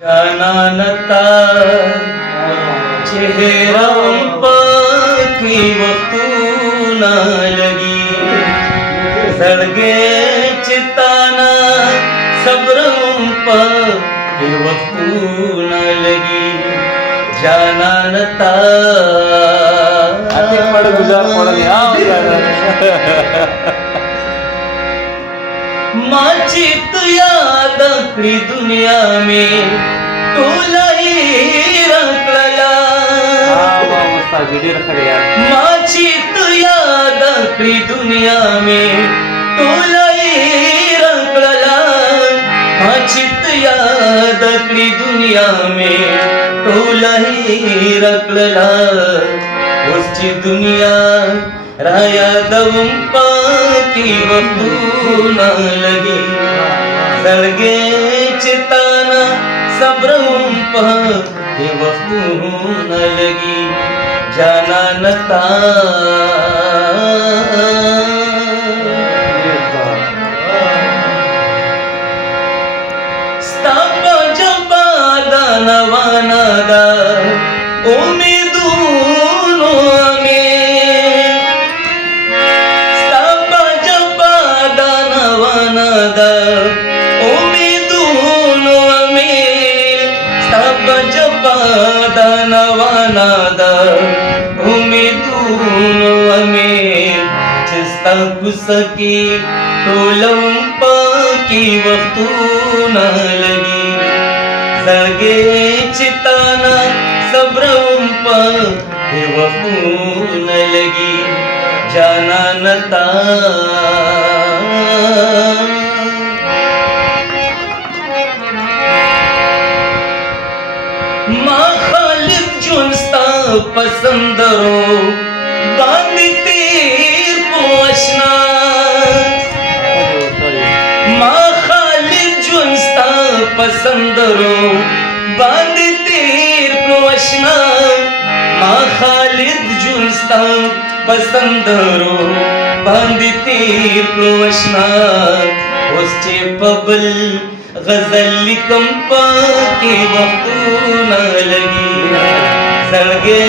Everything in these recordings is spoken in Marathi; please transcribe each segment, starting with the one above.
जानता चेहरा की वस्तु न लगी सड़गे चिताना सब्रम की वस्तु न लगी जानता माचित याद अकड़ी दुनिया में तुलाई रखला माचित याद अकड़ी दुनिया में तुलाई रखला माचित याद अकड़ी दुनिया में तुलाई रखला उसकी दुनिया राया दवंपा की वस्तु न लगी सड़गे चिताना सब्रम की वस्तु न लगी जानता स्थाप जपा दानवानादा उम्मीदूनो कुसकी टोलंप की वस्तु न लगी सड़गे चिताना सब्रंप की वस्तु न लगी जानता माँ खालिद जुनस्ता पसंद रो बांधी तीर पोषना माँ खालिद जुनस्ता पसंद रो बांधी तीर पोषना माँ खालिद जुनस्ता पसंद रो बांधी तीर पोषना उसचे पबल गजल कंपा की वस्तु न लगी सड़गे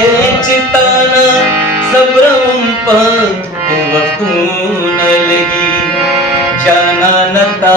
चिताना सब्रम की वस्तु न लगी जानता